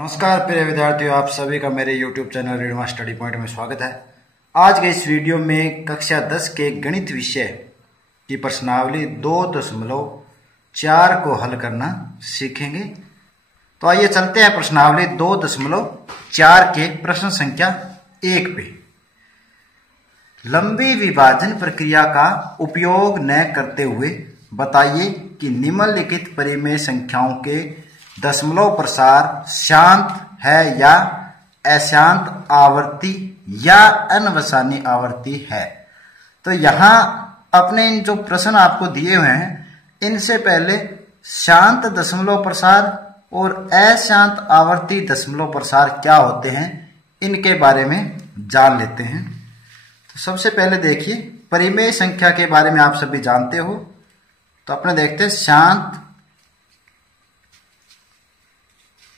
नमस्कार प्रिय विद्यार्थियों, आप सभी का मेरे YouTube चैनल रीडमा स्टडी पॉइंट में स्वागत है। आज के इस वीडियो में कक्षा 10 के गणित विषय की प्रश्नावली 2.4 को हल करना सीखेंगे। तो आइए चलते हैं प्रश्नावली 2.4 के प्रश्न संख्या 1 पे। लंबी विभाजन प्रक्रिया का उपयोग न करते हुए बताइए कि निम्नलिखित परिमेय संख्याओं के दशमलव प्रसार शांत है या अशांत आवर्ती या अनवसानी आवर्ती है। तो यहाँ अपने इन जो प्रश्न आपको दिए हुए हैं, इनसे पहले शांत दशमलव प्रसार और अशांत आवर्ती दशमलव प्रसार क्या होते हैं, इनके बारे में जान लेते हैं। तो सबसे पहले देखिए, परिमेय संख्या के बारे में आप सभी जानते हो। तो अपने देखते हैं शांत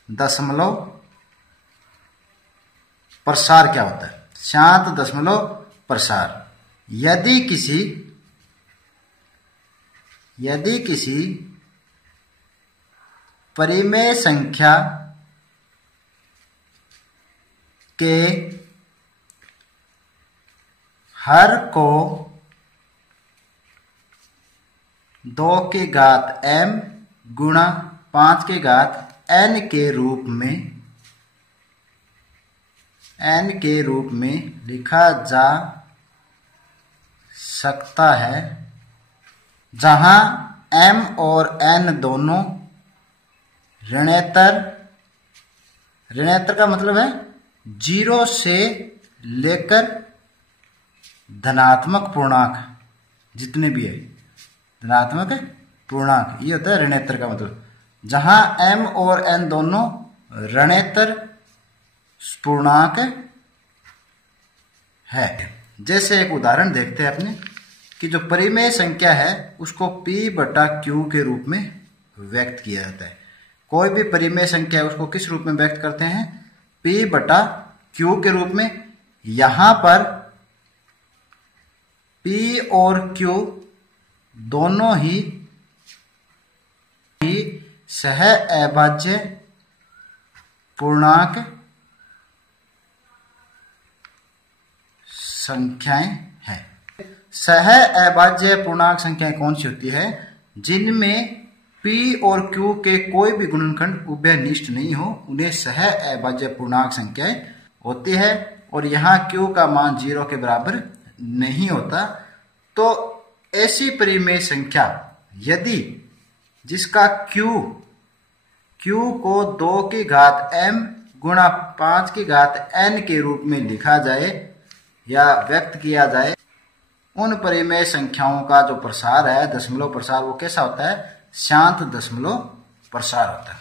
दशमलव प्रसार क्या होता है। शांत दशमलव प्रसार, यदि किसी परिमेय संख्या के हर को 2 की घात m गुणा 5 की घात n के रूप में लिखा जा सकता है, जहां m और n दोनों ऋणेतर का मतलब है 0 से लेकर धनात्मक पूर्णांक जितने भी है, धनात्मक पूर्णांक, ये होता है ऋणेतर का मतलब। जहां m और n दोनों ऋणेतर पूर्णांक है। जैसे एक उदाहरण देखते हैं अपने कि जो परिमेय संख्या है उसको p बटा q के रूप में व्यक्त किया जाता है। कोई भी परिमेय संख्या है उसको किस रूप में व्यक्त करते हैं? p बटा q के रूप में। यहां पर p और q दोनों ही सह अभाज्य पूर्णांक संख्याएं हैं। सह अभाज्य पूर्णांक संख्याएं कौन सी होती है? जिनमें p और q के कोई भी गुणनखंड उभयनिष्ठ नहीं हो, उन्हें सह अभाज्य पूर्णांक संख्याएं होती है। और यहाँ q का मान 0 के बराबर नहीं होता। तो ऐसी परिमेय संख्या यदि जिसका q को 2 की घात m गुणा 5 की घात n के रूप में लिखा जाए या व्यक्त किया जाए, उन परिमेय संख्याओं का जो प्रसार है, दशमलव प्रसार, वो कैसा होता है? शांत दशमलव प्रसार होता है।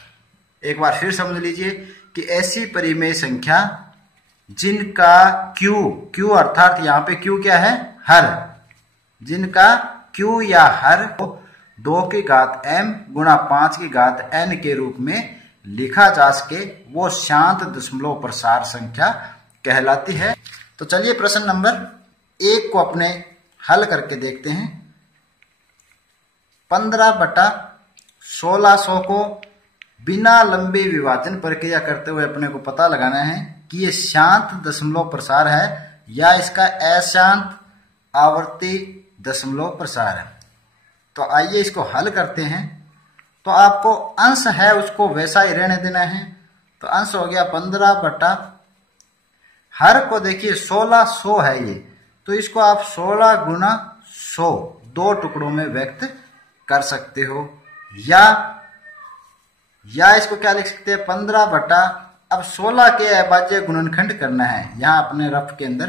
एक बार फिर समझ लीजिए कि ऐसी परिमेय संख्या जिनका q अर्थात यहाँ पे q क्या है? हर। जिनका q या हर 2 की घात m गुणा 5 की घात n के रूप में लिखा जा सके, वो शांत दशमलव प्रसार संख्या कहलाती है। तो चलिए प्रश्न नंबर 1 को अपने हल करके देखते हैं। 15/1600 को बिना लंबी विभाजन प्रक्रिया करते हुए अपने को पता लगाना है कि ये शांत दशमलव प्रसार है या इसका अशांत आवर्ती दशमलव प्रसार है। तो आइए इसको हल करते हैं। तो आपको अंश है उसको वैसा ही रहने देना है। तो अंश हो गया 15 हर को देखिए 1600 है ये, तो इसको आप 16 गुणा 100 2 टुकड़ों में व्यक्त कर सकते हो। या इसको क्या लिख सकते हैं? 15 अब 16 के अभाज्य गुणनखंड करना है। यहाँ अपने रफ के अंदर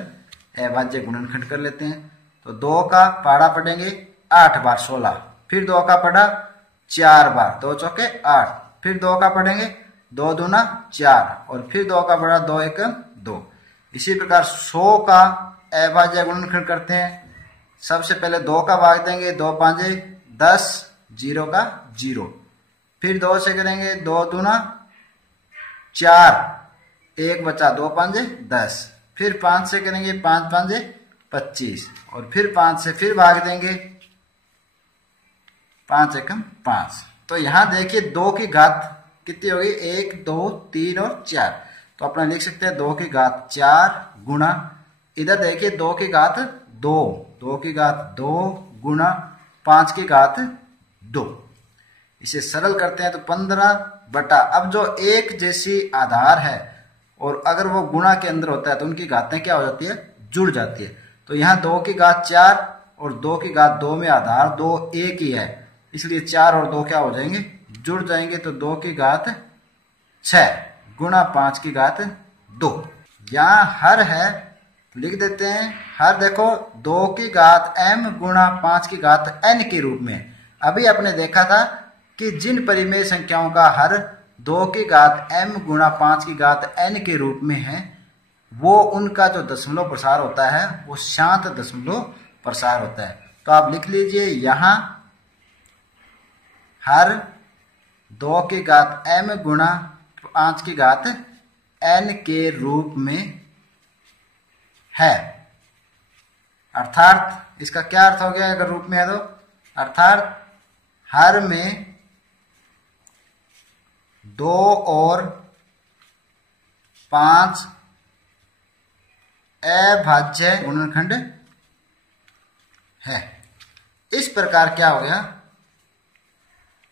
अभाज्य गुणनखंड कर लेते हैं। तो 2 का पाड़ा पढ़ेंगे 8 बार 16, फिर 2 का पढ़ा 4 बार, 2 चौके 8, फिर 2 का पढ़ेंगे 2 दूना 4, और फिर 2 का पढ़ा 2 1 2। इसी प्रकार 100 का अभाज्य गुणनखंड करते हैं। सबसे पहले 2 का भाग देंगे, 2 5 10, 0 का 0, फिर 2 से करेंगे 2 दूना 4, 1 बचा 2 5 10, फिर 5 से करेंगे 5 5 25, और फिर 5 से फिर भाग देंगे, 5 एकम 5। तो यहां देखिए 2 की घात कितनी होगी, 1 2 3 और 4। तो अपना लिख सकते हैं 2 की घात 4 गुणा, इधर देखिए 2 की घात 2, 2 की घात 2 गुणा 5 की घात 2। इसे सरल करते हैं तो 15 बटा, अब जो एक जैसी आधार है और अगर वो गुणा के अंदर होता है तो उनकी घातें क्या हो जाती है, जुड़ जाती है। तो यहाँ 2 की घात 4 और 2 की घात 2 में आधार 2 एक ही है, इसलिए 4 और 2 क्या हो जाएंगे, जुड़ जाएंगे। तो 2 की घात 6 गुणा 5 की घात 2। यहाँ हर है, लिख देते हैं हर, देखो 2 की घात m गुणा 5 की घात n के रूप में। अभी आपने देखा था कि जिन परिमेय संख्याओं का हर 2 की घात m गुणा 5 की घात n के रूप में है, वो उनका जो दशमलव प्रसार होता है वो शांत दशमलव प्रसार होता है। तो आप लिख लीजिए यहाँ हर 2 की घात m गुणा 5 की घात n के रूप में है। अर्थात इसका क्या अर्थ हो गया, अगर रूप में है तो अर्थात हर में 2 और 5 अभाज्य गुणनखंड है। इस प्रकार क्या हो गया,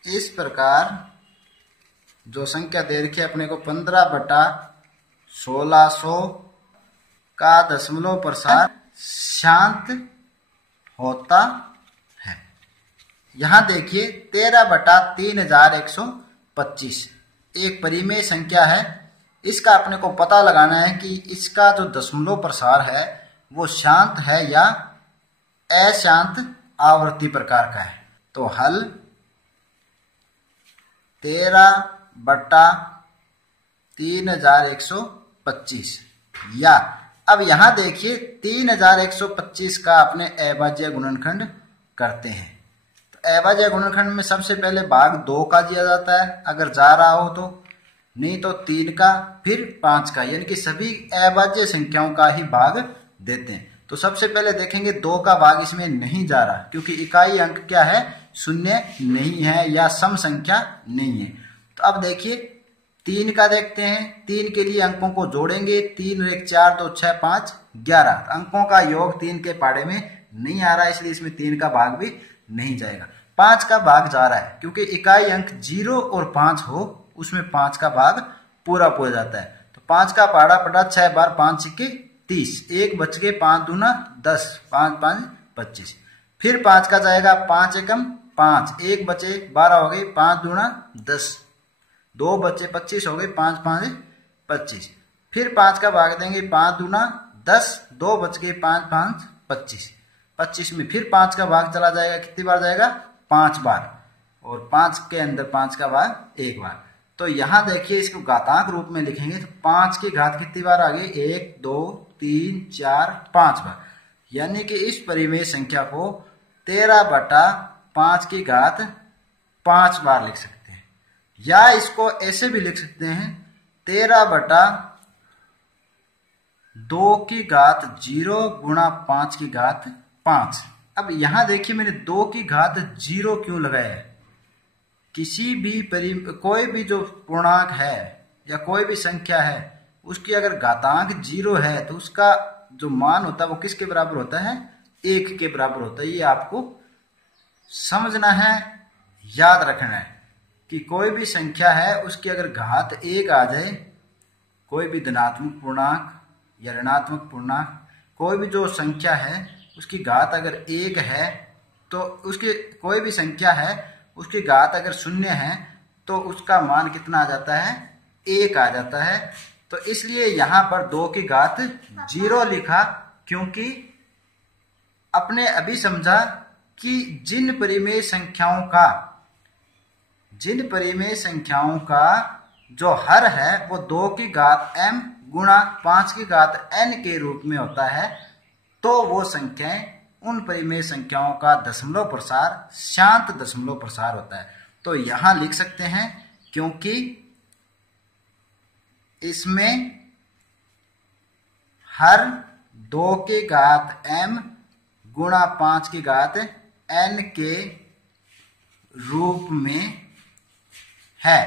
इस प्रकार जो संख्या दे रखी है अपने को 15 बटा 1600 का दशमलव प्रसार शांत होता है। यहां देखिए 13 बटा 3125 एक परिमेय संख्या है। इसका अपने को पता लगाना है कि इसका जो दशमलव प्रसार है वो शांत है या अशांत आवृत्ति प्रकार का है। तो हल 13 बटा 3125 या, अब यहां देखिए 3125 का अपने अभाज्य गुणनखंड करते हैं। तो अभाज्य गुणनखंड में सबसे पहले भाग 2 का दिया जाता है अगर जा रहा हो तो, नहीं तो 3 का, फिर 5 का, यानी कि सभी अभाज्य संख्याओं का ही भाग देते हैं। तो सबसे पहले देखेंगे 2 का भाग इसमें नहीं जा रहा क्योंकि इकाई अंक क्या है, शून्य नहीं है या सम संख्या नहीं है। तो अब देखिए 3 का देखते हैं, 3 के लिए अंकों को जोड़ेंगे, 3 और 1 4 2 6 5 11। अंकों का योग 3 के पाड़े में नहीं आ रहा है, इसलिए इसमें 3 का भाग भी नहीं जाएगा। 5 का भाग जा रहा है क्योंकि इकाई अंक 0 और 5 हो उसमें 5 का भाग पूरा पूरा जाता है। तो 5 का पाड़ा पड़ा 6 बार 5 के 30, 1 बच के 5 दूना 10, 5 5 25। फिर 5 का जाएगा 5 एकम 5, 1 बचे 12 हो गई, 5 दूना 10, 2 बचे 25 हो गए, 5 5 25। फिर 5 का भाग देंगे 5 दूना 10, 2 बच गए 5 5 25। 25 में फिर 5 का भाग चला जाएगा, कितनी बार जाएगा, 5 बार, और 5 के अंदर 5 का भाग 1 बार। तो यहां देखिए इसको घातांक रूप में लिखेंगे तो 5 की घात कितनी बार आ गई, 1 2 3 4 5 बार, यानी कि इस परिमेय संख्या को 13 बटा 5 की घात 5 बार लिख सकते हैं। या इसको ऐसे भी लिख सकते हैं 13 बटा 2 की घात 0 गुणा 5 की घात 5। अब यहां देखिए मैंने 2 की घात 0 क्यों लगाया है, किसी भी कोई भी जो पूर्णांक है या कोई भी संख्या है उसकी अगर घातांक 0 है तो उसका जो मान होता है वो किसके बराबर होता है, 1 के बराबर होता है। ये आपको समझना है, याद रखना है कि कोई भी संख्या है उसकी अगर घात 1 आ जाए, कोई भी धनात्मक पूर्णांक या ऋणात्मक पूर्णांक, कोई भी जो संख्या है उसकी घात अगर 1 है तो उसकी कोई भी संख्या है उसकी घात अगर 0 है तो उसका मान कितना आ जाता है, 1 आ जाता है। तो इसलिए यहां पर 2 की घात 0 लिखा क्योंकि अपने अभी समझा कि जिन परिमेय संख्याओं का जो हर है वो 2 की घात m गुणा 5 की घात n के रूप में होता है, तो वो संख्याएं उन परिमेय संख्याओं का दशमलव प्रसार शांत दशमलव प्रसार होता है। तो यहां लिख सकते हैं क्योंकि इसमें हर 2 की घात m गुणा 5 की घात n के रूप में है।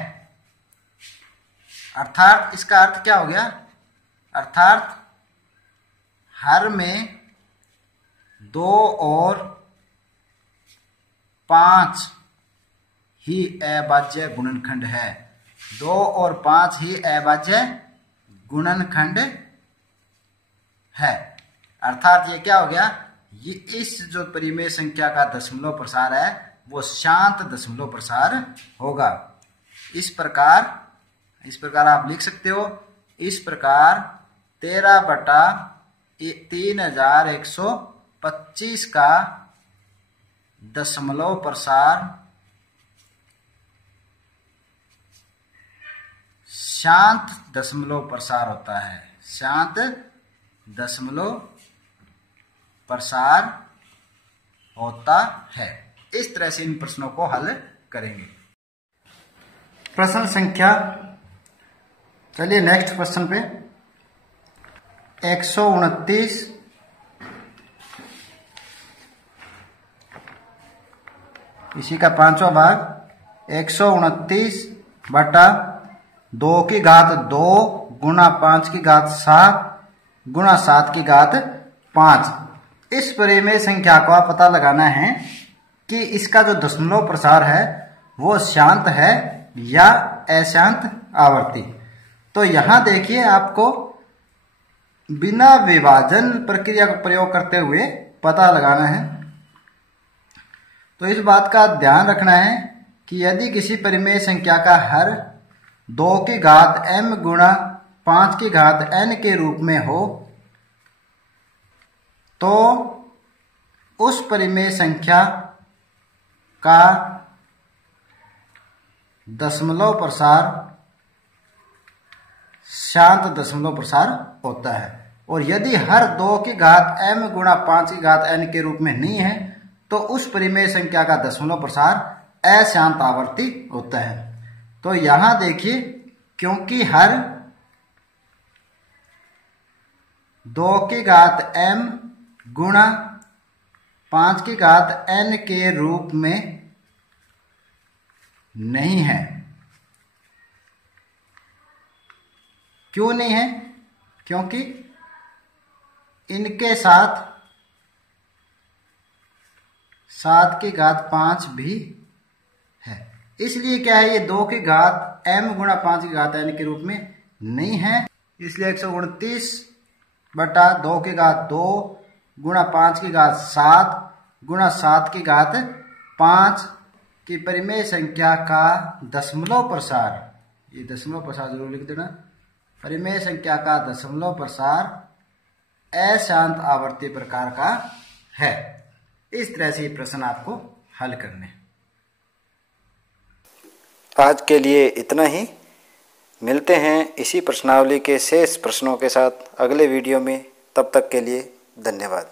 अर्थात इसका अर्थ क्या हो गया, अर्थात हर में 2 और 5 ही अभाज्य गुणनखंड है। 2 और 5 ही अभाज्य गुणनखंड है। अर्थात ये क्या हो गया, ये इस जो परिमेय संख्या का दशमलव प्रसार है वो शांत दशमलव प्रसार होगा। इस प्रकार आप लिख सकते हो, इस प्रकार 13/3125 का दशमलव प्रसार शांत दशमलव प्रसार होता है, शांत दशमलव प्रसार होता है। इस तरह से इन प्रश्नों को हल करेंगे। प्रश्न संख्या, चलिए नेक्स्ट प्रश्न पे 129 इसी का 5वां भाग 129/2 की घात 2 गुणा 5 की घात 7 गुणा 7 की घात 5। इस परिमेय संख्या का पता लगाना है कि इसका जो दशमलव प्रसार है वो शांत है या अशांत आवर्ती। तो यहां देखिए, आपको बिना विभाजन प्रक्रिया का प्रयोग करते हुए पता लगाना है। तो इस बात का ध्यान रखना है कि यदि किसी परिमेय संख्या का हर 2 की घात m गुणा 5 की घात n के रूप में हो तो उस परिमेय संख्या का दशमलव प्रसार शांत दशमलव प्रसार होता है। और यदि हर 2 की घात m गुणा 5 की घात n के रूप में नहीं है तो उस परिमेय संख्या का दशमलव प्रसार अशांत आवर्ती होता है। तो यहां देखिए, क्योंकि हर 2 की घात m गुणा 5 की घात n के रूप में नहीं है। क्यों नहीं है? क्योंकि इनके साथ 7 की घात 5 भी है। इसलिए क्या है, ये 2 की घात m गुणा 5 की घात n के रूप में नहीं है। इसलिए 129/2 की घात 2 गुणा 5 की घात 7 गुणा 7 की घात 5 की परिमेय संख्या का दशमलव प्रसार, ये दशमलव प्रसार जरूर लिख देना, परिमेय संख्या का दशमलव प्रसार अशांत आवर्ती प्रकार का है। इस तरह से ये प्रश्न आपको हल करने। आज के लिए इतना ही। मिलते हैं इसी प्रश्नावली के शेष प्रश्नों के साथ अगले वीडियो में। तब तक के लिए धन्यवाद।